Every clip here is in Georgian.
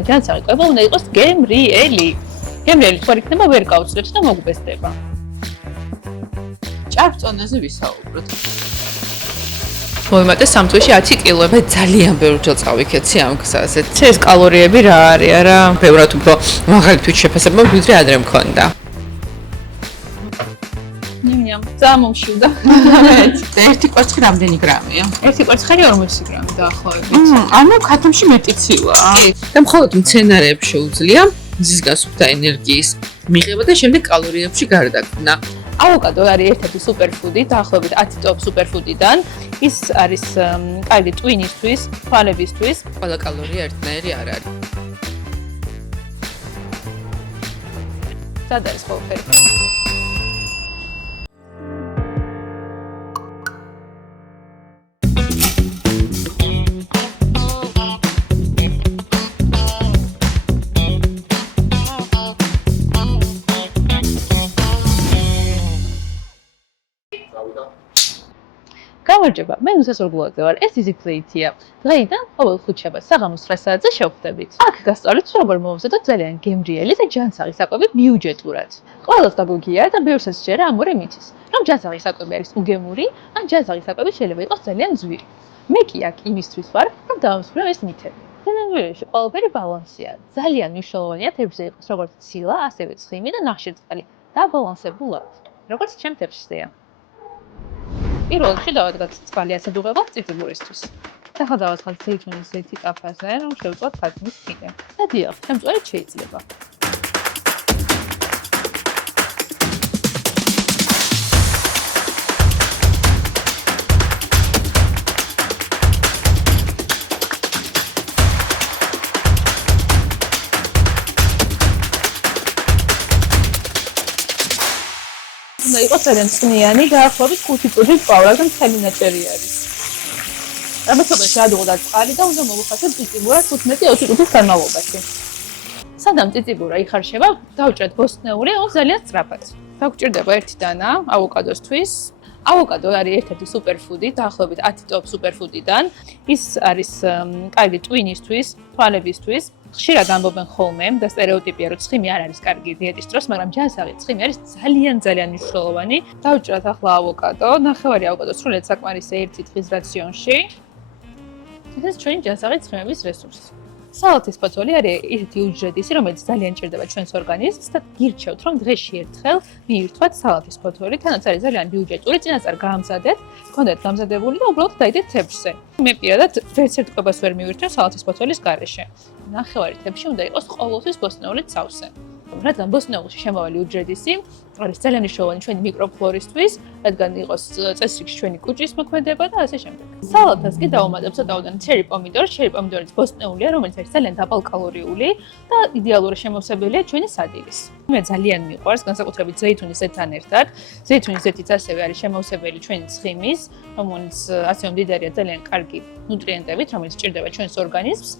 განსაკუთრება უნდა იყოს გემრიელი. გემრიელი თუ არ იქნება ვერ გაუცლებს და მოგბესდება. ჭარბწონაზე ვისაუბროთ. მოიმატე სამთვეში 10 კილოები ძალიან ბევრი ჯერ წავიქეცი ამ გზაზე. ეს კალორიები რა არის არა? ბევრად უფრო მაღალი თვით შეფასება ვიდრე ადრე მქონდა. ნიმნიამ, წამოვშივდა. ერთი კვერცხი რამდენი გრამია? ერთი კვერცხი 40 გრამი დაახლოებით. ანუ ქათამში მეტი ცილა. და მხოლოდ მცენარეებს შეუძლია მზის გასუფთა ენერგიის მიღება და შემდეგ კალორიებში გარდაქმნა. ავოკადო არის ერთ-ერთი სუპერფუდი, დაახლოებით 10 ტოპ სუპერფუდიდან. ის არის კარგი ტვინისთვის, თვალებისთვის. ყველა კალორია ერთნაირი არ არის. სად არის ყველაფერი? გამარჯობა, მე უსასრულოზე ვარ. ეს Easy Plate-ია. დღეიდან ყოველ ხუთშაბათს საღამოს 9 საათზე შევხვდებით. აქ გასწავლით, როგორ მოვზადოთ ძალიან გემრიელი და ჯანსაღი საკვები ბიუჯეტურად. ყველას გაგვიგია და ბევრსაც ჯერა ამური მითის, რომ ჯანსაღი საკვები არის უგემური, ან ჯანსაღი საკვები შეიძლება იყოს ძალიან ძვირი. მე კი აქ იმისთვის ვარ, რომ დავამსხვრევ ეს მითები. თემში ყველაფერი ბალანსია. ძალიან მნიშვნელოვანია თებზე იყოს როგორც ცილა, ასევე ცხიმი და ნახშირწყალი დაბალანსებულად, როგორც ჩემ თებშია. პირველ რიგში დავადგათ წყალი ასად უღებავ წიწიბურისთვის. ახლა დავაცხადოთ ზეითუნის ზეთი ტაფაზე, რომ შევწვათ ქათმის ფინე. და დიახ, შემწვარით შეიძლება. უნდა იყოს ძალიან წვნიანი, დაახლოებით 5 წუთი პაულა და მთელი ნაჭერი არის. ამასობაში ადუღდა წყალი და უნდა მოვუხარშოთ წიწიბურა 15-20 წუთის განმავლობაში. სადამ წიწიბურა იხარშება, დავჭრათ ბოსტნეული, ძალიან სწრაფად. დაგვჭირდება ერთი დანა ავოკადოსთვის. ავოკადო არის ერთ-ერთი სუპერფუდი, დაახლოებით 10 ტოპ სუპერფუდიდან. ის არის კარგი ტვინისთვის, თვალებისთვის. ხშირად ამბობენ ხოლმე და სტერეოტიპია, რომ ცხიმი არ არის კარგი დიეტის დროს, მაგრამ ჯანსაღი ცხიმი არის ძალიან მნიშვნელოვანი. დავჭრათ ახლა ავოკადო, ნახევარი ავოკადო სრულიად საკმარისია ერთი დღის რაციონში. ეს ჩვენი ჯანსაღი ცხიმების რესურსი. სალათის ფოთოლი არის ისეთი უჯრედისი, რომელიც ძალიან ჭირდება ჩვენს ორგანიზმს და გირჩევთ, რომ დღეში ერთხელ მიირთვათ სალათის ფოთოლი, თანაც არის ძალიან ბიუჯეტური, წინასწარ გაამზადეთ, გქონდეთ გამზადებული და უბრალოდ დაიდეთ თებშზე. მე პირადად ვერც ერთ კვებას ვერ მივირთვე სალათის ფოთოლის გარეშე. ნახევარი თებში უნდა იყოს ყოველთვის ბოსტნეულით სავსე. რადგან ბოსტნეულში შემავალი უჯრედისი არის ძალიან მნიშვნელოვანი ჩვენი მიკროფლორისთვის, რადგან იყოს წესრიგში ჩვენი კუჭის მოქმედება და ასე შემდეგ. სალათას კი დავუმატებ ცოტაოდენ ჩერი პომიდორს, ჩერი პომიდორიც ბოსტნეულია, რომელიც არის ძალიან დაბალკალორიული და идеალური შემოსებელია ჩვენი სადილის. მე ძალიან მიყვარს განსაკუთრებით ზეითუნის ზეთთან ერთად. ზეითუნის ზეთიც ასევე არის შემოსებელი ჩვენი ცხიმის, რომელიც ასევე მდიდარია ძალიან კარგი ნუტრიენტებით, რომელიც ჭირდება ჩვენს ორგანიზმს.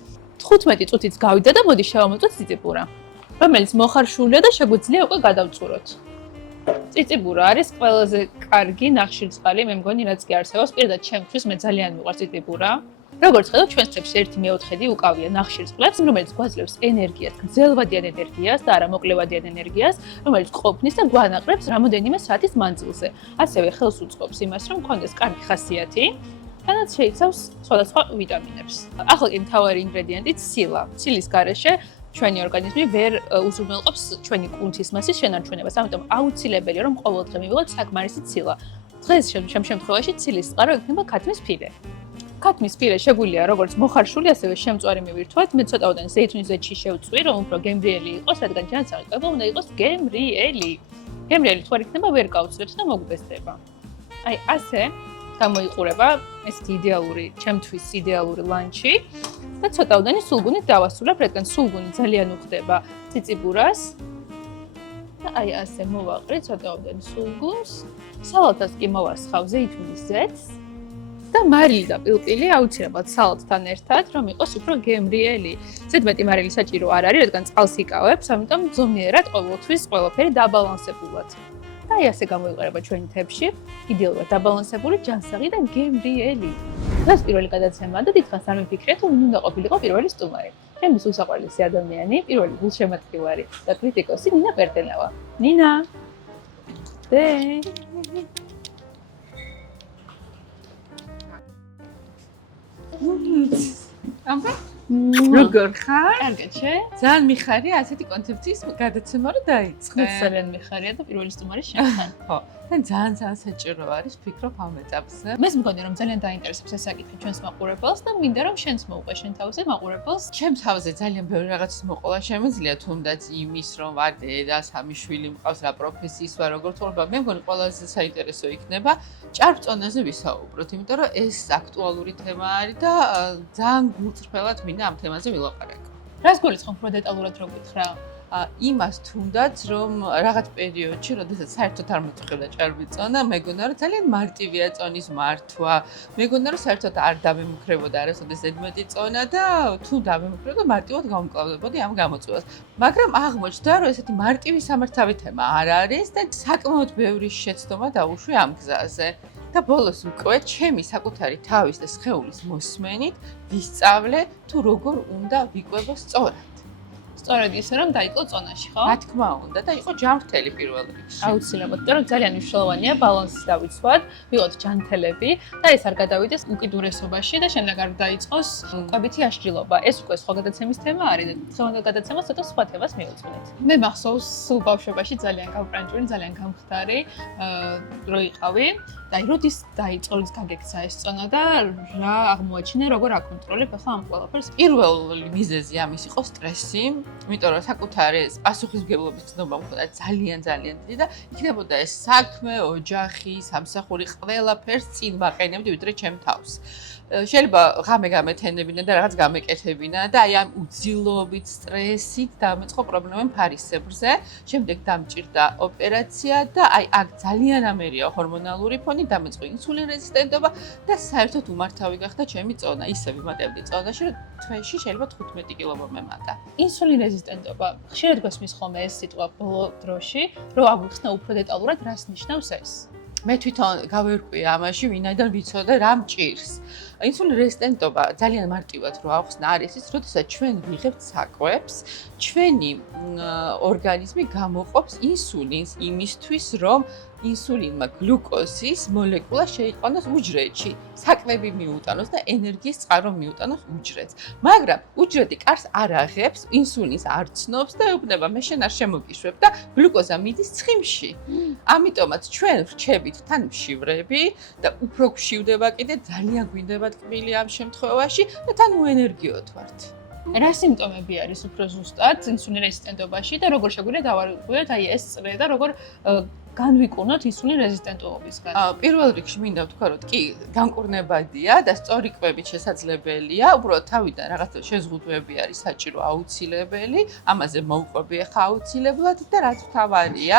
15 წუთიც გავიდა და მოდი შევამოწმოთ წიწიბურა, რომელიც მოხარშულია და შეგვიძლია უკვე გადავწუროთ. წიწიბურა არის ყველაზე კარგი ნახშირწყალი, მე მგონი რაც კი არსებობს. პირდად ჩემთვის მე ძალიან მიყვარს წიწიბურა. როგორც ხედავთ, ჩვენს წრეებში 1/4 უკავია ნახშირწყლებს, რომელიც გვაძლევს ენერგიას, გრძელვადიან ენერგიას და არა მოკლევადიან ენერგიას, რომელიც ყოფნის და გვანაყრებს რამოდენიმე საათის მანძილზე. ასევე ხელს უწყობს იმას, რომ გქონდეს კარგი ხასიათი. თანაც შეიცავს სხვადასხვა ვიტამინებს. ახლა კი მთავარი ინგრედიენტი ცილა. ცილის გარეშე ჩვენი ორგანიზმი ვერ უზრუნველყოფს ჩვენი კუნთის მასის შენარჩუნებას. ამიტომ აუცილებელია, რომ ყოველდღე მივიღოთ საკმარისი ცილა. დღეს შემ შემთხვევაში ცილის წყარო იქნება ქათმის ფილე. ქათმის ფილე შეგვიძლია როგორც მოხარშული, ასევე შემწვარი მივირთვათ. მე ცოტაოდენ ზეითუნის ზეთში შევწვი, რომ უფრო გემრიელი იყოს, რადგან ჯანსაღი კვება უნდა იყოს გემრიელი. გემრიელი თუ არ იქნება, ვერ გაუცლებს და მოგბესდება. აი ასე გამოიყურება ესეთი იდეალური, ჩემთვის იდეალური ლანჩი და ცოტაოდენი სულგუნით დავასრულებ, რადგან სულგუნი ძალიან უხდება წიწიბურას. და აი ასე მოვაყრი ცოტაოდენ სულგუნს. სალათას კი მოვასხავ ზეითუნის ზეთს და მარილი და პილპილი აუცილებლად სალათთან ერთად, რომ იყოს უფრო გემრიელი. ზედმეტი მარილი საჭირო არ არის, რადგან წყალს იკავებს, ამიტომ ზომიერად ყოველთვის ყველაფერი დაბალანსებულად. და აი ასე გამოიყურება ჩვენი თებში, იდეალურად დაბალანსებული, ჯანსაღი და გემრიელი. დღეს პირველი გადაცემა და დიდხანს არ მიფიქრე თუ უნდა ყოფილიყო პირველი სტუმარი. ჩემთვის უსაყვარლესი ადამიანი, პირველი გულშემატკივარი და კრიტიკოსი ნინა პერტენავა. ნინა. ამბა როგორ ხარ? კარგად შე? ძალიან მიხარია ასეთი კონცეფციის გადაცემა რომ დაიწყე. ძალიან მიხარია და პირველი სტუმარი შენ ხარ. ხო, თან ძალიან საჭირო არის ფიქრობ ამ ეტაპზე. მეს მგონი რომ ძალიან დაინტერესებს ეს საკითხი ჩვენს მაყურებელს და მინდა რომ შენც მოუყვე შენ თავზე მაყურებელს. ჩემს თავზე ძალიან ბევრი რაღაცის მოყოლა შემიძლია, თუნდაც იმის რომ ვარ დედა, სამი შვილი მყავს, რა პროფესიის ვარ, როგორ თქმა, მე მგონი ყველაზე საინტერესო იქნება ჭარბწონაზე ვისაუბროთ, იმიტომ რომ ეს აქტუალური თემა არის და ძალიან გულწრფელად მინდა ამ თემაზე ვილაპარაკო. რას გულისხმობ უფრო დეტალურად რო გითხრა? იმას თუნდაც რომ რაღაც პერიოდში, როდესაც საერთოდ არ მოწყვეტდა ჭარბი წონა, მეგონა რომ ძალიან მარტივია წონის მართვა. მეგონა რომ საერთოდ არ დამემუქრებოდა არასოდეს ზედმეტი წონა და თუ დამემუქრებოდა მარტივად გამკლავდებოდი ამ გამოწვევას. მაგრამ აღმოჩნდა რომ ესეთი მარტივი სამართავი თემა არ არის და საკმაოდ ბევრი შეცდომა დაუშვი ამ გზაზე. და ბოლოს უკვე ჩემი საკუთარი თავის და სხეულის მოსმენით ვისწავლე თუ როგორ უნდა ვიკვებო სწორად. სწორედ ისე რომ დაიწყო წონაში, ხო? რა თქმა უნდა და იყო ჯანმრთელი პირველ რიგში. აუცილებლად, იმიტომ რომ ძალიან მნიშვნელოვანია ბალანსი დავიცვათ, ვიყოთ ჯანმრთელები და ეს არ გადავიდეს უკიდურესობაში და შემდეგ არ დაიწყოს კვებითი აღჭრილობა. ეს უკვე სხვა გადაცემის თემა არის და დღევანდელ გადაცემას ცოტა სხვა თემას მივუძვნით. მე მახსოვს სულ ბავშვობაში ძალიან გამყრანჭული, ძალიან გამხდარი რო იყავი და როდის დაიწყო ის გაგექცა ეს წონა და რა აღმოაჩინე, როგორ აკონტროლებ ახლა ამ ყველაფერს. პირველი მიზეზი ამის იყო სტრესი, იმიტომ რომ საკუთარი პასუხისმგებლობის ცნობა მქონდა ძალიან დიდი და იქნებოდა ეს საქმე, ოჯახი, სამსახური ყველაფერს წინ ვაყენებდი ვიდრე ჩემ თავს. შეიძლება ღამე გამეთენებინა და რაღაც გამეკეთებინა და აი ამ უძილობით, სტრესით დამეწყო პრობლემა ფარისებრზე. შემდეგ დამჭირდა ოპერაცია და აი აქ ძალიან ამერია ჰორმონალური ფონი, დამეწყო ინსულინ რეზისტენტობა და საერთოდ უმართავი გახდა ჩემი წონა. ისე ვიმატებდი წონაში, რომ თვეში შეიძლება 15 კილო მომემატა. ინსულინ რეზისტენტობა. ხშირად გვესმის ხოლმე ეს სიტყვა ბოლო დროში, რომ აგვიხსნა უფრო დეტალურად რას ნიშნავს ეს. მე თვითონ გავერკვი ამაში, ვინაიდან ვიცოდე რა მჭირს. ინსულინ რეზისტენტობა ძალიან მარტივად რო ავხსნა არის ის, როდესაც ჩვენ ვიღებთ საკვებს, ჩვენი ორგანიზმი გამოყოფს ინსულინს იმისთვის, რომ ინსულინმა გლუკოზის მოლეკულა შეიყვანოს უჯრედში, საკვები მიუტანოს და ენერგიის წყარო მიუტანოს უჯრედს. მაგრამ უჯრედი კარს არ აღებს, ინსულინს არ ცნობს და ეუბნება მე შენ არ შემოგიშვებ და გლუკოზა მიდის ცხიმში. ამიტომაც ჩვენ ვრჩებით თან მშივრები და უფრო გვშივდება კიდე ძალიან გვინდება ტკბილი ამ შემთხვევაში და თან უენერგიოთ ვართ. რა სიმპტომები არის უფრო ზუსტად ინსულინ რეზისტენტობაში და როგორ შეგვიძლია დავარღვიოთ აი ეს წრე და როგორ განვიკურნოთ ინსულინ რეზისტენტობისგან. პირველ რიგში მინდა ვთქვა, რომ კი განკურნებადია და სწორი კვებით შესაძლებელია, უბრალოდ თავიდან რაღაც შეზღუდვები არის საჭირო აუცილებელი, ამაზე მოვყვები ახლა აუცილებლად და რაც თავარია,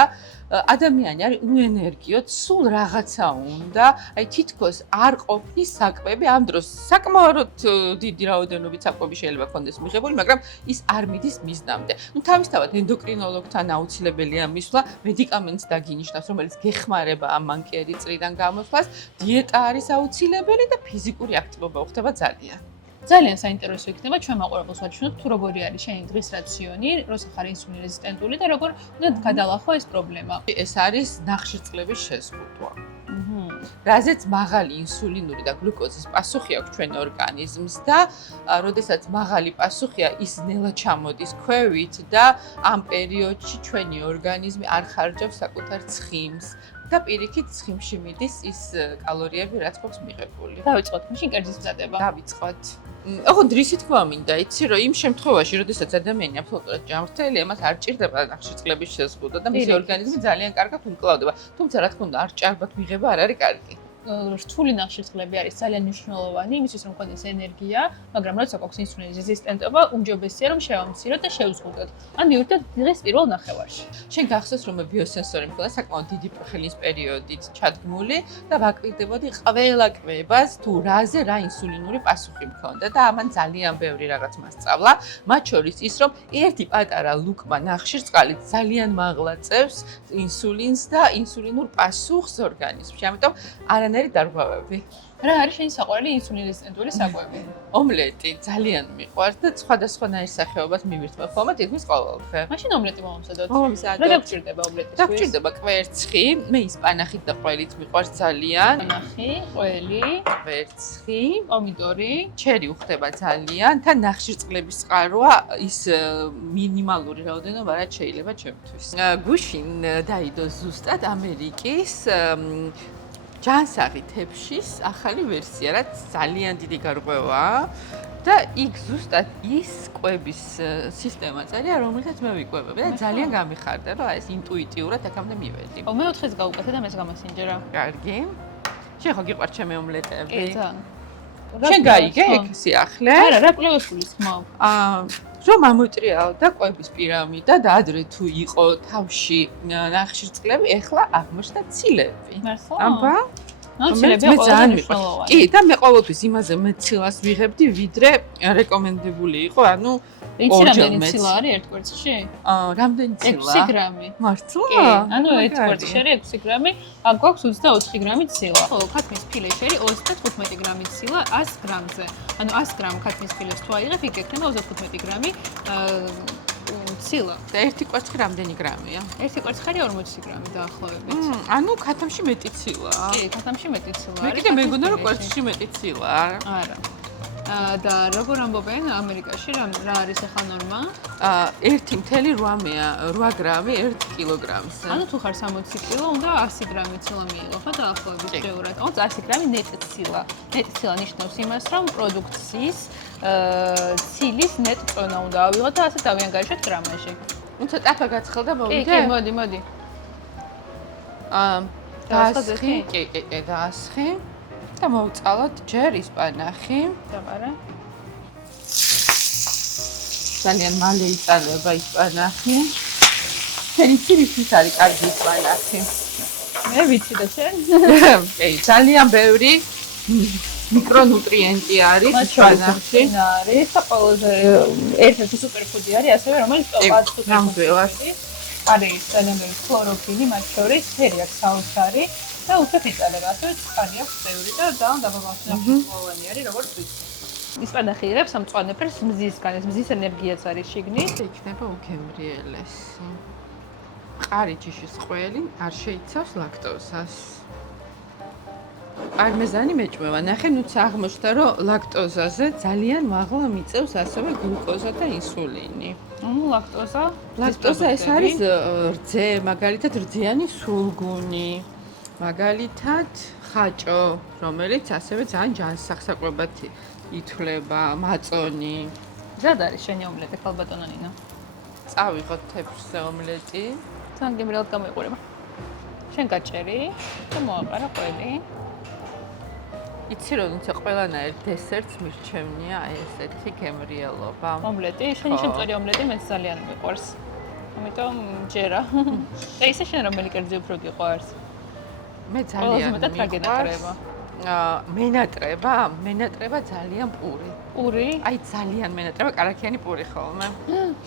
ადამიანი არის უენერგიოდ, სულ რაღაცა უნდა, აი თითქოს არ ყოფნის საკვები, ამ დროს საკმაოდ დიდი რაოდენობით საკვები შეიძლება ქონდეს მიღებული, მაგრამ ის არ მიდის მიზნამდე. ნუ თავისთავად ენდოკრინოლოგთან აუცილებელია მისვლა, მედიკამენტს დაგინიშნავს, რომელიც გეხმარება ამ მანკიერი წრიდან გამოსვლას, დიეტა არის აუცილებელი და ფიზიკური აქტივობა უხდება ძალიან. ძალიან საინტერესო იქნება ჩვენ მაყურებელს ვაჩვენოთ თუ როგორი არის შენი დღის რაციონი, როცა ხარ ინსულინ რეზისტენტული და როგორ უნდა გადალახო ეს პრობლემა. ეს არის ნახშირწყლების შეზღუდვა. რაზეც მაღალი ინსულინური და გლუკოზის პასუხი აქვს ჩვენ ორგანიზმს და როდესაც მაღალი პასუხია ის ნელა ჩამოდის ქვევით და ამ პერიოდში ჩვენი ორგანიზმი არ ხარჯავს საკუთარ ცხიმს და პირიქით ცხიმში მიდის ის კალორიები, რაც გვაქვს მიღებული. დავიწყოთ მაშინ კერძის მზადება. დავიწყოთ. ოღონდ რისი თქვა მინდა, იცი რომ იმ შემთხვევაში, როდესაც ადამიანი აბსოლუტურად ჯანმრთელია, მას არ ჭირდება ნახშირწყლების შეზღუდვა და მისი ორგანიზმი ძალიან კარგად უმკლავდება. თუმცა რა თქმა უნდა, არ ჭარბად მიღება არ არის კარგი. რთული ნახშირწყლები არის ძალიან მნიშვნელოვანი იმისთვის რომ გქონდეს ენერგია, მაგრამ როცა გვაქვს ინსულინის რეზისტენტობა, უმჯობესია რომ შევამციროთ და შევზღუდოთ. ან მივიდეთ დღის პირველ ნახევარში. შენ გახსოვს რომ ბიოსენსორი მქონდა საკმაოდ დიდი პროფილის პერიოდით ჩადგმული და ვაკვირდებოდი ყველა კვებას თუ რაზე რა ინსულინური პასუხი მქონდა და ამან ძალიან ბევრი რაღაც მასწავლა, მათ შორის ის რომ ერთი პატარა ლუკმა ნახშირწყალი ძალიან მაღლა წევს ინსულინს და ინსულინურ პასუხს ორგანიზმში. ამიტომ არანაირი დარღვევები. რა არის შენი საყვარელი ინსულინის რეზისტენტური საკვები? ომლეტი ძალიან მიყვარს და სხვადასხვანაირ სახეობას მივირთმევ ხოლმე თითქმის ყოველდღე. მაშინ ომლეტი მომამზადოთ. მომამზადოთ. რა დაგჭირდება ომლეტისთვის? დაგჭირდება კვერცხი, მე ის პანახით და ყველით მიყვარს ძალიან. პანახი, ყველი, კვერცხი, პომიდორი, ჩერი უხდება ძალიან, თან ნახშირწყლების წყაროა ის მინიმალური რაოდენობა რაც შეიძლება ჩემთვის. გუშინ დაიდო ზუსტად ამერიკის ჯანსაღი თეფშის ახალი ვერსია, რაც ძალიან დიდი გარღვევაა და იქ ზუსტად ის კვების სისტემა წერია, რომელსაც მე ვიკვებები და ძალიან გამიხარდა, რომ ეს ინტუიტიურად აქამდე მივედი. მე-4-ს გავუკეთე და მეც გამასინჯერა. კარგი. შენ ხო გიყვარს ჩემი ომლეტები? კი, ძალიან. შენ გაიგე ეგ სიახლე? არა, რა კვლევას გულისხმობ? რომ ამოტრიაო და კვების პირამიდა და ადრე თუ იყო თავში ნახშირწყლები, ეხლა აღმოჩნდა ცილები. მართლა? აბა? ცილები მე ძალიან მიყვარს. მნიშვნელოვანი. კი, და მე ყოველთვის იმაზე მე ცილას ვიღებდი, ვიდრე რეკომენდებული იყო, ანუ იცი ორჯერ რამდენი მეც. ცილა არის ერთ კვერცხში? რამდენი ცილა? 6 გრამი. მართლა? კი, ანუ ერთ კვერცხში არის 6 გრამი, აქ გვაქვს 24 გრამი ცილა. ხო, ქათმის ფილეში არის 35 გრამი ცილა 100 გრამზე. ანუ 100 გრამ ქათმის ფილეს თუ აიღებ, იქ ექნება 35 გრამი ცილა. და ერთი კვერცხი რამდენი გრამია? ერთი კვერცხი არის 40 გრამი დაახლოებით. ანუ ქათამში მეტი ცილაა. კი, ქათამში მეტი ცილა მე არის. კიდე მეგონა რომ კვერცხში მეტი ცილაა. არა. და როგორ ამბობენ ამერიკაში რა არის ახლა ნორმა? 1.8-მეა 8 გრამი 1 კილოგრამზე. ანუ თუ ხარ 60 კილო, უნდა 100 გრამი ცილა მიიღო, ხო დაახლოებით შეურად. 100 გრამი ნეტ ცილა. ნეტ ცილა ნიშნავს იმას, რომ პროდუქციის ცილის ნეტ წონა უნდა ავიღოთ და ასე დავიანგარიშოთ გრამაჟი. თუმცა ტაფა გაცხელდა მოვიდე? კი, მოდი. დაასხი, კი, დაასხი. და მოვწალოთ ჯერ ის პანახი. დაბარა. ძალიან მალე იწალება ის პანახი. შენი ცირისთვის არის კარგი ის პანახი. მე ვიცი და შენ? კი, ძალიან ბევრი მიკრონუტრიენტი არის ის პანახში. არის და ყველაზე ერთ-ერთი სუპერფუდი არის ასევე, რომელიც ტოპად სუპერფუდი. არის ძალიან ბევრი ქლოროფილი, მათ შორის ფერი აქვს საოცარი. და უცებ იწალება, ასევე წყალი აქვს ბევრი და ძალიან დაბალმხსნელი არის, როგორც ვიცი. ის პანახი იღებს ამ მწვანე ფერს მზისგან, ეს მზის ენერგიაც არის შიგნით. იქნება უგემრიელესი. მყარი ჯიშის ყველი არ შეიცავს ლაქტოზას. პარმეზანი მეჭმევა. ნახე, ნუც აღმოჩნდა, რომ ლაქტოზაზე ძალიან მაღლა მიწევს ასევე გლუკოზა და ინსულინი. ლაქტოზა ეს არის რძე, მაგალითად რძიანი სულგუნი. მაგალითად ხაჭო, რომელიც ასევე ძალიან ჯანსაღსაკვებად ითვლება, მაწონი. ზად არის შენი ომლეტი, ხალბატონო ნინო? წავიღოთ თეფშზე ომლეტი. ძალიან გემრიელად გამოიყურება. შენ გაჭერი და მოაყარა ყველი. იცი რომ თუმცა ყველანაირ დესერტს მირჩევნია ესეთი გემრიელობა. ომლეტი, შენი შემწერი ომლეტი მეც ძალიან მიყვარს. ამიტომ ჯერა. და ისე შენ რომელი კერძი უფრო გიყვარს? მე ძალიან მიყვარს. მენატრება ძალიან პური. პური? აი ძალიან მენატრება კარაქიანი პური ხოლმე.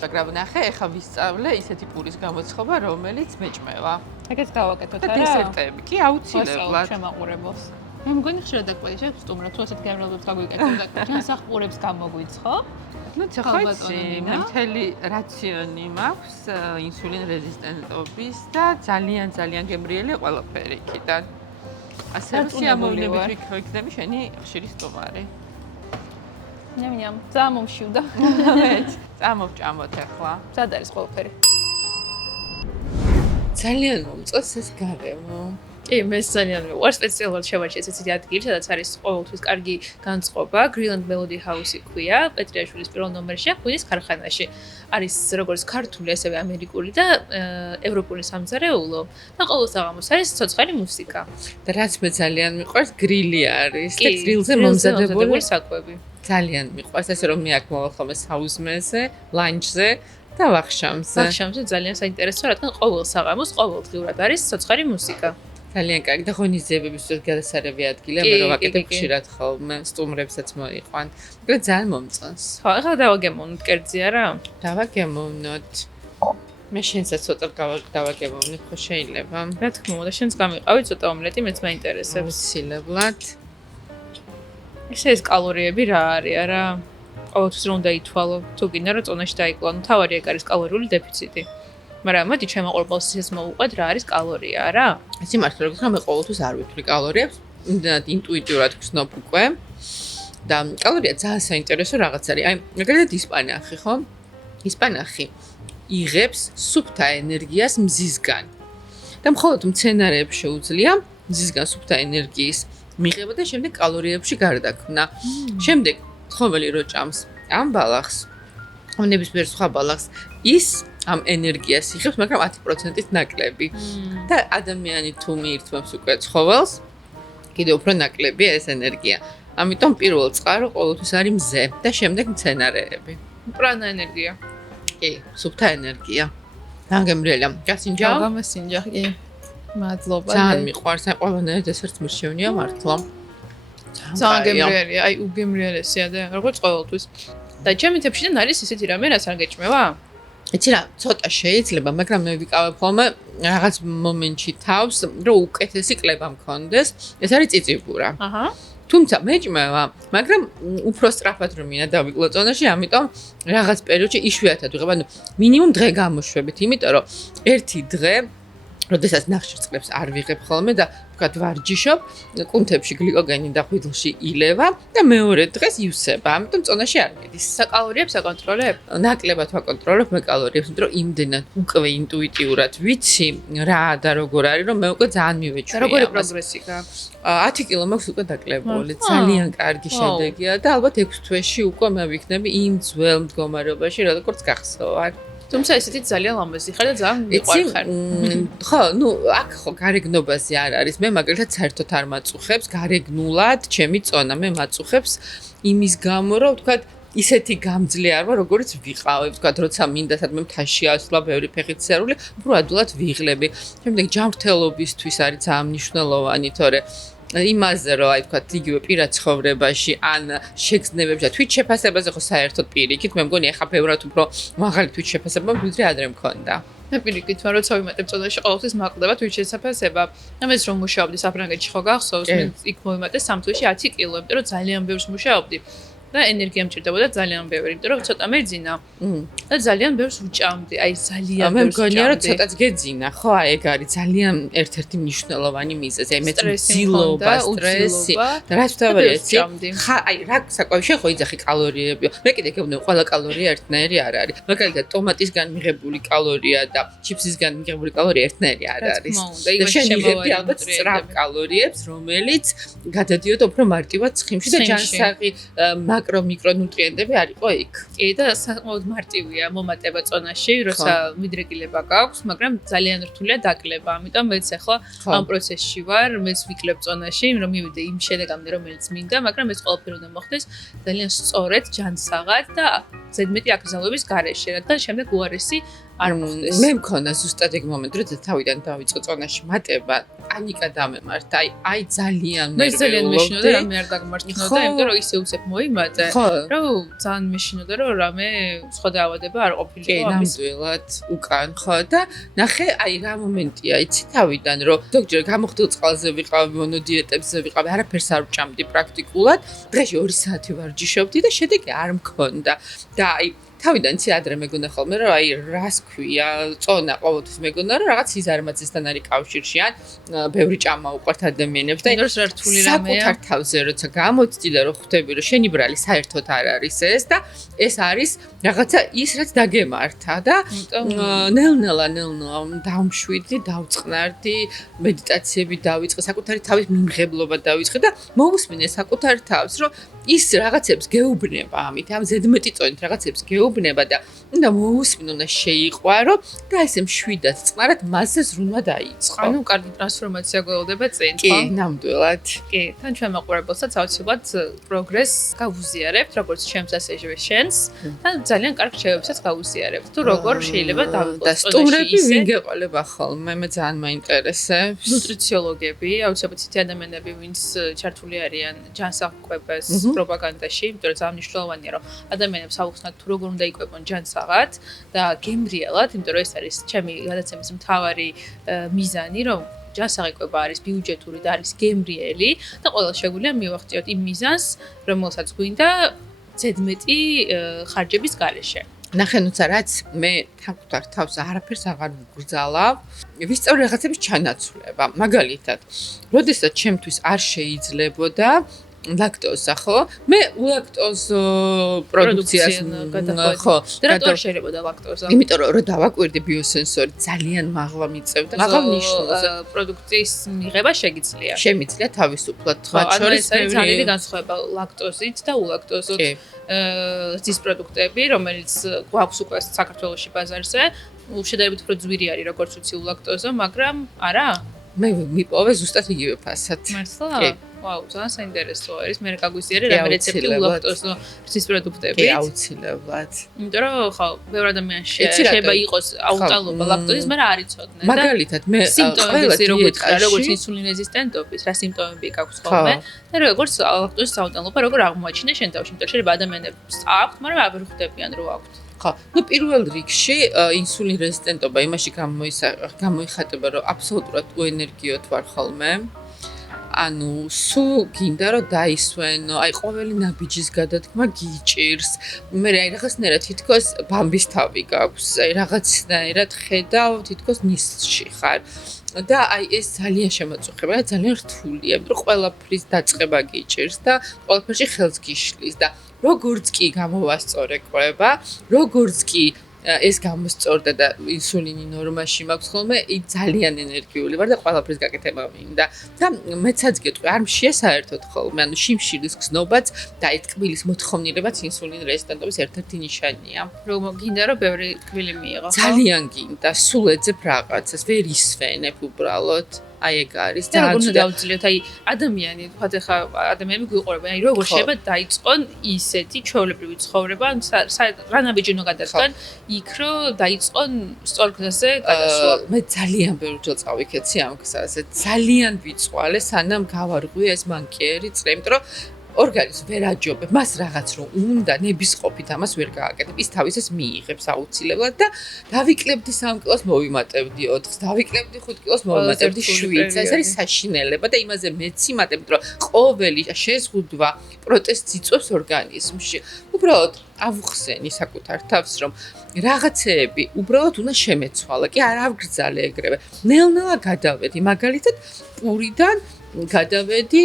მაგრამ ნახე, ეხა ვისწავლე ისეთი პურის გამოცხობა, რომელიც მეჭმევა. ეგეც გავაკეთოთ არა? და დესერტები კი აუცილებლად. შემაყურებელს. მე მგონი ხშირად დაკვეჭებ სტუმრად, თუ ასეთ გემრიელებს გაგვიკეთებ და ჯანსაღ პურებს გამოგვიცხო. ну ახლა მე მთელი რაციონი მაქვს ინსულინ რეზისტენტობის და ძალიან გემრიელი ყველაფერი იქიდან. ასე სიამოვნებით ვიქნები შენი ხშირი სტუმარი. ნემ, წამომშივდა. წამოვჭამოთ ახლა. სად არის ყველაფერი? ძალიან მომწონს ეს გარემო. კი, მე ძალიან მიყვარს სპეციალურად შევარჩიე ესეთი ადგილი, სადაც არის ყოველთვის კარგი განწყობა. Greenland Melody House-ი ქვია, პეტრიაშვილის პირველ ნომერში, ღვინის ქარხანაში. არის როგორც ქართული, ასევე ამერიკული და ევროპული სამზარეულო და ყოველ საღამოს არის ცოცხალი მუსიკა. და რაც მე ძალიან მიყვარს, გრილი არის და გრილზე მომზადებული საკვები. ძალიან მიყვარს, ასე რომ მე აქ მოვალ ხოლმე საუზმეზე, ლანჩზე და ვახშამზე. ვახშამზე ძალიან საინტერესოა, რადგან ყოველ საღამოს ყოველდღიურად არის ცოცხალი მუსიკა. ძალიან კარგი და ღონისძიებებისთვის გადასარევი ადგილია, მე რო ვაკეთებ ხშირად ხოლმე, სტუმრებსაც მოიყვანთ. და ძალიან მომწონს. ხო, ახლა დავაგემოვნოთ კერძი არა? დავაგემოვნოთ. მე შენსაც ცოტა დავაგემოვნებ, ხო შეიძლება? რა თქმა უნდა, შენს გამიყავი ცოტა ომლეტი, მეც მაინტერესებს. აუცილებლად. ეს კალორიები რა არის, არა? ყოველთვის რომ უნდა ითვალო, თუ გინდა რომ წონაში დაიკლო, ანუ თავარი ეგ არის კალორიული დეფიციტი. მაგრამ მოდი ჩემო ყურბელს ის მოვუყვეთ რა არის კალორია, არა? ასე მართლა როგორც რომ მე ყოველთვის არ ვიფრი კალორიებს, იმდანად ინტუიტიურად ვცნობ უკვე. და კალორია ძალიან საინტერესო რაღაც არის. აი, მაგალითად ისპანახი, ხო? ისპანახი იღებს სუფთა ენერგიას მზისგან. და მხოლოდ მცენარეებს შეუძლია მზისგან სუფთა ენერგიის მიღება და შემდეგ კალორიებში გარდაქმნა. შემდეგ ცხოველი რო ჭამს ამ ბალახს, ამ ნებისმიერ სხვა ბალახს, ის ამ ენერგიას იღებს, მაგრამ 10%-ით ნაკლები. და ადამიანი თუ მიირთმევს უკვე ცხოველს, კიდევ უფრო ნაკლებია ეს ენერგია. ამიტომ პირველ წყარო ყოველთვის არის მზე და შემდეგ მცენარეები. პრანა ენერგია. კი, სუფთა ენერგია. განგემრიელია. გასინჯა? გამასინჯა, კი. მადლობა. ძალიან მიყვარს, აი ყველანაირად ესერც მირჩევნია მართლა. ძალიან გემრიელია, აი უგემრიელესია და როგორც ყოველთვის. და ჩემი თებშიდან არის ისეთი რამე, რაც არ გეჭმევა? იცი რა, ცოტა შეიძლება, მაგრამ მე ვიკავებ ხოლმე რაღაც მომენტში თავს, რომ უკეთესი კლება მქონდეს. ეს არის წიწიბურა. აჰა. თუმცა მეჭმევა, მაგრამ უფრო სწრაფად რომ მინდა დავიკლო წონაში, ამიტომ რაღაც პერიოდში იშვიათად ვიღებ, ანუ მინიმუმ დღე გამოშვებით, იმიტომ რომ ერთი დღე როდესაც ნახშირწყლებს არ ვიღებ ხოლმე და ვთქვათ ვარჯიშობ, კუნთებში გლიკოგენი და ღვიძლში ილევა და მეორე დღეს ივსება. ამიტომ წონაში არ მიდის. საკალორიებს აკონტროლებ? ნაკლებად ვაკონტროლებ მე კალორიებს, იმიტომ რომ იმდენად უკვე ინტუიტიურად ვიცი რა და როგორ არის, რომ მე უკვე ძალიან მივეჩვია. როგორი პროგრესი გაქვს? 10 კილო მაქვს უკვე დაკლებული. ძალიან კარგი შედეგია და ალბათ 6 თვეში უკვე მე ვიქნები იმ ძველ მდგომარეობაში, როგორც გახსოვარ. თუმცა ესეთი ძალიან ლამაზი ხარ და ძალიან მიყვარხარ. ხო, ნუ აქ ხო გარეგნობაზე არ არის. მე მაგალითად საერთოდ არ მაწუხებს გარეგნულად ჩემი წონა. მე მაწუხებს იმის გამო, რომ ვთქვათ ისეთი გამძლე არ ვარ, როგორც ვიყავი, ვთქვათ, როცა მინდა სადმე მთაში ასვლა, ბევრი ფეხით სერული, უფრო ადვილად ვიღლები. შემდეგ ჯანმრთელობისთვის არის ძალიან მნიშვნელოვანი, თორე იმაზე რომ აი ვთქვათ იგივე პირად ცხოვრებაში ან შეგრძნებებში თვით შეფასებაზე ხო საერთოდ პირიქით მე მგონი ახლა ბევრად უფრო მაღალი თვით შეფასება ვიდრე ადრე მქონდა. მე პირიქით ვარ როცა ვიმატებ წონაში ყოველთვის მაყდება თვით შეფასება. ამას რომ მუშაობდი საფრანგეთში ხო გახსოვს მე იქ მოვიმატე 3 თვეში 10 კილო, იმიტომ რომ ძალიან ბევრს მუშაობდი. და ენერგია მჭირდებოდა ძალიან ბევრი, იმიტომ რომ ცოტა მეძინა. და ძალიან ბევრს ვჭამდი, აი ძალიან ბევრს. მე მგონია რომ ცოტაც გეძინა, ხო, აი ეგ არის ძალიან ერთ-ერთი მნიშვნელოვანი მიზეზი. აი მეც მძილობა, სტრესი და რაც თავარია, ხა აი რა საკვებში ხო იძახი კალორიები. მე კიდე გეუბნები, ყველა კალორია ერთნაირი არ არის. მაგალითად, ტომატისგან მიღებული კალორია და ჩიფსისგან მიღებული კალორია ერთნაირი არ არის. და შენ იღებდი ალბათ სწრაფ კალორიებს, რომელიც გადადიოდა უფრო მარტივად ცხიმში და ჯანსაღი მაკრო მიკრონუტრიენტები არ იყო იქ. კი და საკმაოდ მარტივია მომატება წონაში, როცა მიდრეკილება გაქვს, მაგრამ ძალიან რთულია დაკლება. ამიტომ მეც ახლა ამ პროცესში ვარ, მეც ვიკლებ წონაში, რომ მივიდე იმ შედეგამდე, რომელიც მინდა, მაგრამ ეს ყველაფერი უნდა მოხდეს ძალიან სწორედ, ჯანსაღად და ზედმეტი აკრძალვების გარეშე, რადგან შემდეგ უარესი არ მოხდეს. მე მქონდა ზუსტად ეგ მომენტი, როცა თავიდან დავიწყო წონაში მატება, პანიკა დამემართა. აი ძალიან მე ძალიან მეშინოდა რომ მე არ დაგმართნოდა, იმიტომ რომ ისე უცებ მოიმატე, რომ ძალიან მეშინოდა რომ რამე სხვა დაავადება არ ყოფილიყო ამის. კი, ნამდვილად უკან ხო და ნახე, აი რა მომენტია, იცი თავიდან რომ ზოგჯერ გამოხდილ წყალზე ვიყავი, მონოდიეტებზე ვიყავი, არაფერს არ ვჭამდი პრაქტიკულად. დღეში 2 საათი ვარჯიშობდი და შედეგი არ მქონდა. და აი თავიდან იცი ადრე მეგონა ხოლმე რომ აი რას ქვია წონა ყოველთვის მეგონა რომ რაღაც სიზარმაცესთან არის კავშირში ან ბევრი ჭამა უყვართ ადამიანებს და ეს რა რთული რამეა საკუთარ თავზე როცა გამოცდი და რო ხვდები რომ შენი ბრალი საერთოდ არ არის ეს და ეს არის რაღაცა ის რაც დაგემართა და ნელ-ნელა დავმშვიდი, დავწყნარდი, მედიტაციები დავიწყე, საკუთარი თავის მიმღებლობა დავიწყე და მოვუსმინე საკუთარ თავს, რომ ის რაღაცებს გეუბნება ამით, ამ ზედმეტი წონით რაღაცებს გეუბნება და უნდა მოვუსმინო და შეიყვარო და ესე მშვიდად წყნარად მასზე ზრუნვა დაიწყო. ანუ კარგი ტრანსფორმაცია გველოდება წინ, კი, ნამდვილად. კი, თან ჩვენ მაყურებელსაც აუცილებლად პროგრესს გავუზიარებთ, როგორც ჩემს ასეჟე შენს და ძალიან კარგ რჩევებსაც გავუზიარებთ. თუ როგორ შეიძლება დავიწყოთ და სტუმრები ვინ გეყოლება ხოლმე, მე ძალიან მაინტერესებს. ნუტრიციოლოგები, აუცილებლად ისეთი ადამიანები, ვინც ჩართული არიან ჯანსაღმკვებას პროპაგანდაში, იმიტომ რომ ძალიან მნიშვნელოვანია, რომ ადამიანებს აუხსნათ თუ როგორ უნდა იკვებონ ჯანსაღად და გემრიელად, იმიტომ რომ ეს არის ჩემი გადაცემის მთავარი მიზანი, რომ ჯანსაღი კვება არის ბიუჯეტური და არის გემრიელი და ყველა შეგვიძლია მივახციოთ იმ მიზანს, რომელსაც გვინდა ზედმეტი ხარჯების გარეშე. ნახენოცა რაც მე საკუთარ თავს არაფერს აღარ ვგრძალავ, ვისწავლე რაღაცების ჩანაცვლება. მაგალითად, როდესაც ჩემთვის არ შეიძლებოდა ლაქტოზა, ხო? მე ულაქტოზ პროდუქციას ხო, რატო არ შეიძლებოდა ლაქტოზა? იმიტომ რომ დავაკვირდი ბიოსენსორი ძალიან მაღლა მიწევდა. მაღალ ნიშნულს პროდუქციის მიღება შეგიძლია. შემიძლია თავისუფლად მათ შორის ძალიან დიდი განსხვავება ლაქტოზით და ულაქტოზით. ის პროდუქტები, რომელიც გვაქვს უკვე საქართველოში ბაზარზე, შედარებით უფრო ძვირი არის, როგორც ვიცი ულაქტოზა, მაგრამ არა? მე მიპოვე ზუსტად იგივე ფასად. მართლა? ვაუ, ძალიან საინტერესოა არის. მე გაგვიზიარე რა რეცეპტი ულაქტოზო რძის პროდუქტებით. კი, აუცილებლად. იმიტომ რომ ხო, ბევრი ადამიანს შეიძლება იყოს აუტალობა ლაქტოზის, მაგრამ არ იცოდნენ და მაგალითად, მე სიმპტომები როგორც ინსულინ რეზისტენტობის, რა სიმპტომები გაქვს ხოლმე და როგორც ლაქტოზის აუტალობა, როგორ აღმოაჩინე შენ თავში, იმიტომ რომ შეიძლება ადამიანებს აქვთ, მაგრამ არ ხვდებიან რომ აქვთ. ხო, ну პირველ რიგში ინსულინ რეზისტენტობა იმაში გამოიხატება, რომ აბსოლუტურად უენერგიოთ ვარ ხოლმე. ანუ სულ გინდა რომ დაისვენო, აი ყოველი ნაბიჯის გადადგმა გიჭირს. მე აი რაღაცნაირად თითქოს ბამბის თავი გაქვს, აი რაღაცნაირად ხედავ თითქოს ნისლში ხარ. და აი ეს ძალიან შემაწუხება და ძალიან რთულია, იმიტომ რომ ყველაფრის დაწყება გიჭირს და ყველაფერში ხელს გიშლის და როგორც კი გამოვასწორე კვება, როგორც კი ეს გამოსწორდა და ინსულინი ნორმაში მაქვს ხოლმე, ძალიან ენერგიული ვარ და ყველაფრის გაკეთება მინდა. და მეცაც გეტყვი, არ მშია საერთოდ ხოლმე, ანუ შიმშილის გზნობაც და აი ტკბილის მოთხოვნილებაც ინსულინ რეზისტენტობის ერთ-ერთი ნიშანია. რომ გინდა რომ ბევრი ტკბილი მიიღო. ძალიან გინდა, სულ ეძებ რაღაცას, ვერ ისვენებ უბრალოდ. აი ეგ არის და როგორ უნდა დავძლიოთ აი ადამიანი თქვათ ახლა ადამიანები გვიყურებენ აი როგორ შეიძლება დაიწყონ ისეთი ჩვეულებრივი ცხოვრება რა ნაბიჯი უნდა გადადგან იქ რომ დაიწყონ სწორ გზაზე გადასვლა მე ძალიან ბევრი ჯერ წავიქეცი ამ გზაზე ძალიან ვიწვალე სანამ გავარღვი ეს მანკიერი წრე იმიტომ რომ ორგანიზმი ვერ აჯობებს მას რაღაც რომ უნდა ნებისყოფით ამას ვერ გააკეთებ ის თავისას მიიღებს აუცილებლად და დავიკლებდი 3 კილოს მოვიმატებდი 4-ს დავიკლებდი 5 კილოს მოვიმატებდი 7-ს ეს არის საშინელება და იმაზე მეც იმატებდი რომ ყოველი შეზღუდვა პროტესტს იწვევს ორგანიზმში უბრალოდ ავუხსენი საკუთარ თავს რომ რაღაცეები უბრალოდ უნდა შემეცვალა კი არ ავგრძალე ეგრევე ნელ-ნელა გადავედი მაგალითად პურიდან გადავედი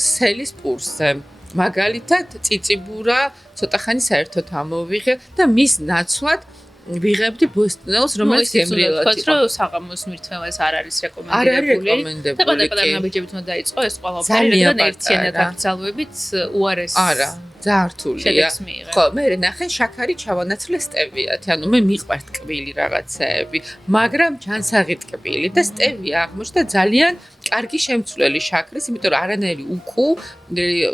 სელის პურსზე მაგალითად წიწიბურა ცოტა ხანი საერთოდ ამოვიღე და მის ნაცვლად ვიღებდი ბოსტნელს რომელიც გემრიელად იყო. რომ საღამოს მირთმევას არ არის რეკომენდებული. და პატარ-პატარ ნაბიჯებით უნდა დაიწყო ეს ყველაფერი, რადგან ერთიანად აკრძალვებით უარეს. არა, ძალიან რთულია. ხო, მე ნახე შაქარი ჩავანაცვლე სტევიათი. ანუ მე მიყვარს ტკბილი რაღაცეები, მაგრამ ჯანსაღი ტკბილი და სტევია აღმოჩნდა ძალიან კარგი შემცვლელი შაქრის, იმიტომ რომ არანაირი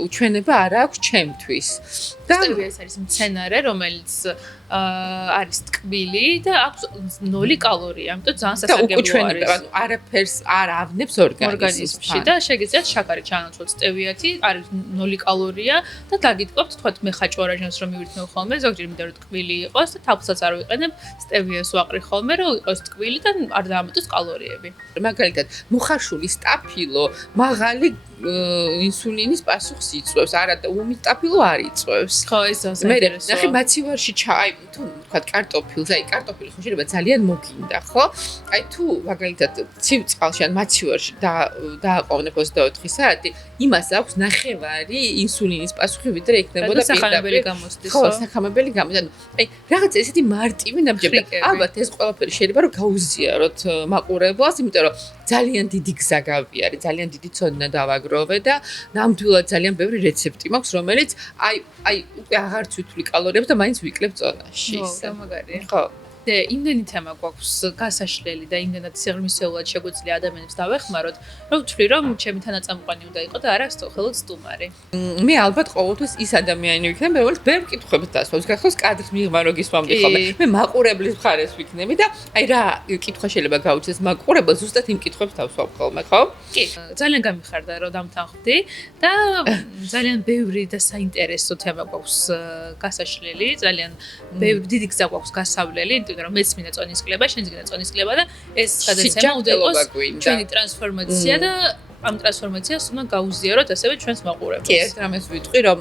უჩვენება არ აქვს ჩემთვის. და სტევია არის მცენარე, რომელიც არის ტკბილი და აქვს 0 კალორია, ამიტომ ძალიან სასარგებლო არის. ანუ არაფერს არ ავნებს ორგანიზმში და შეგიძლიათ შაქარი ჩაანაცვლოთ სტევიათი, არის 0 კალორია და დაგიტყობთ, თქვათ მე ხაჭვარაჟანს რომ მივირთმევ ხოლმე, ზოგჯერ მინდა რომ ტკბილი იყოს და თაფლსაც არ ვიყენებ, სტევიას ვაყრი ხოლმე, რომ იყოს ტკბილი და არ დაამატოს კალორიები. მაგალითად, მუხარშული სტაფილო, მაღალი ინსულინის პასუხს იწვევს, არა და უმიტაფილო არ იწვევს. ხო, ეს მე საინტერესოა. ნახე მაცივარში ჩაი, თუ თქვა კარტოფილს, აი კარტოფილი ხო შეიძლება ძალიან მოგინდა, ხო? აი თუ მაგალითად ცივ წყალში ან მაცივარში დააყოვნებ 24 საათი, იმას აქვს ნახევარი ინსულინის პასუხი, ვიდრე იქნებოდა სახამებელი გამოსდის, ხო, სახამებელი გამოსდის. აი რაღაც ესეთი მარტივი ნამჯები. ალბათ ეს ყველაფერი შეიძლება რომ გაუზიაროთ მაყურებლას, იმიტომ რომ ძალიან დიდი გზა გავიარე, ძალიან დიდი ცოდნა დავაგროვე და ნამდვილად ძალიან ბევრი რეცეპტი მაქვს, რომელიც აი უკვე აღარც ვითვლი კალორიებს და მაინც ვიკლებ წონაში. ხო, მაგარია. ხო. და იმდენი თემა გვაქვს გასაშლელი და იმდენად სიღრმისეულად შეგვიძლია ადამიანებს დავეხმაროთ, რომ ვთვლი, რომ ჩემი თანაწამყვანი უნდა იყო და არა სტოხელოდ სტუმარი. მე ალბათ ყოველთვის ის ადამიანი ვიქნები, რომელიც ბევრ კითხვებს დასვავს. გახსოვს კადრს მიღმა რო გისვამდი ხოლმე. მე მაყურებლის მხარეს ვიქნები და აი რა კითხვა შეიძლება გაუჩეს მაყურებელს, ზუსტად იმ კითხვებს დავსვამ ხოლმე, ხო? კი, ძალიან გამიხარდა რომ დამთანხმდი და ძალიან ბევრი და საინტერესო თემა გვაქვს გასაშლელი, ძალიან ბევრი დიდი გზა გვაქვს გასავლელი, იმიტომ რომ მეც მინდა წონის კლება, შენც გინდა წონის კლება და ეს გადაცემა უნდა იყოს ჩვენი ტრანსფორმაცია და ამ ტრანსფორმაციას უნდა გაუზიაროთ ასევე ჩვენს მაყურებელს. კი, ერთ რამეს ვიტყვი, რომ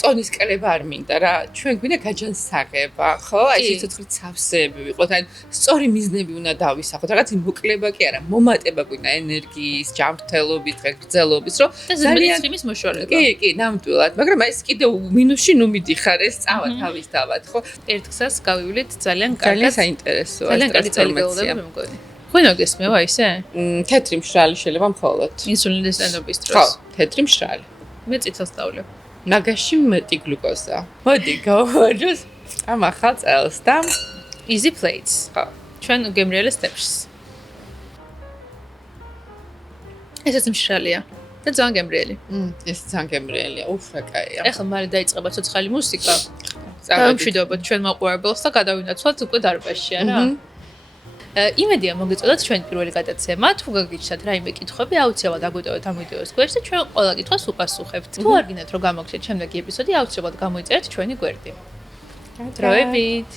წონის კლება არ მინდა რა, ჩვენ გვინდა გაჯანსაღება, ხო? აი სიცოცხლით სავსეები ვიყოთ, აი სწორი მიზნები უნდა დავისახოთ, რაღაც მოკლება კი არა, მომატება გვინდა ენერგიის, ჯანმრთელობის, ღერძელობის, რომ ძალიან ხიმის მოშორება. კი, ნამდვილად, მაგრამ აი ეს კიდე მინუსში ნუ მიდიხარ, ეს წავა თავისთავად, ხო? ერთ გზას გავივლით ძალიან ძალიან საინტერესოა ძალიან კარგი წელიწადია მე მგონი. ხუინო გესმევა ისე? თეთრი მშრალი შეიძლება მხოლოდ. ინსულინის ენდობის დროს. ხო, თეთრი მშრალი. მე წითელს დავვლებ. მაგაში მეტი გლუკოზა. მოდი გავარჯოს ამ ახალ წელს და easy plates. ხო. ჩვენ გემრიელი სტეპს. ესეც მშრალია და ძალიან გემრიელი. ეს ძალიან გემრიელია, უფრა კაია. ეხლა მალე დაიწყება ცოცხალი მუსიკა. დავიმშვიდობოთ ჩვენ მაყურებელს და გადავინაცვლოთ უკვე დარბაზში, არა? იმედია მოგეწოდოთ ჩვენი პირველი გადაცემა. თუ გაგიჩნდათ რაიმე კითხვები, აუცილებლად აგვიტოვეთ ამ ვიდეოს გვერდს და ჩვენ ყველა კითხვას უპასუხებთ. თუ არ გინდათ რომ გამოგჩეთ შემდეგი ეპიზოდი, აუცილებლად გამოიწერეთ ჩვენი გვერდი. დროებით.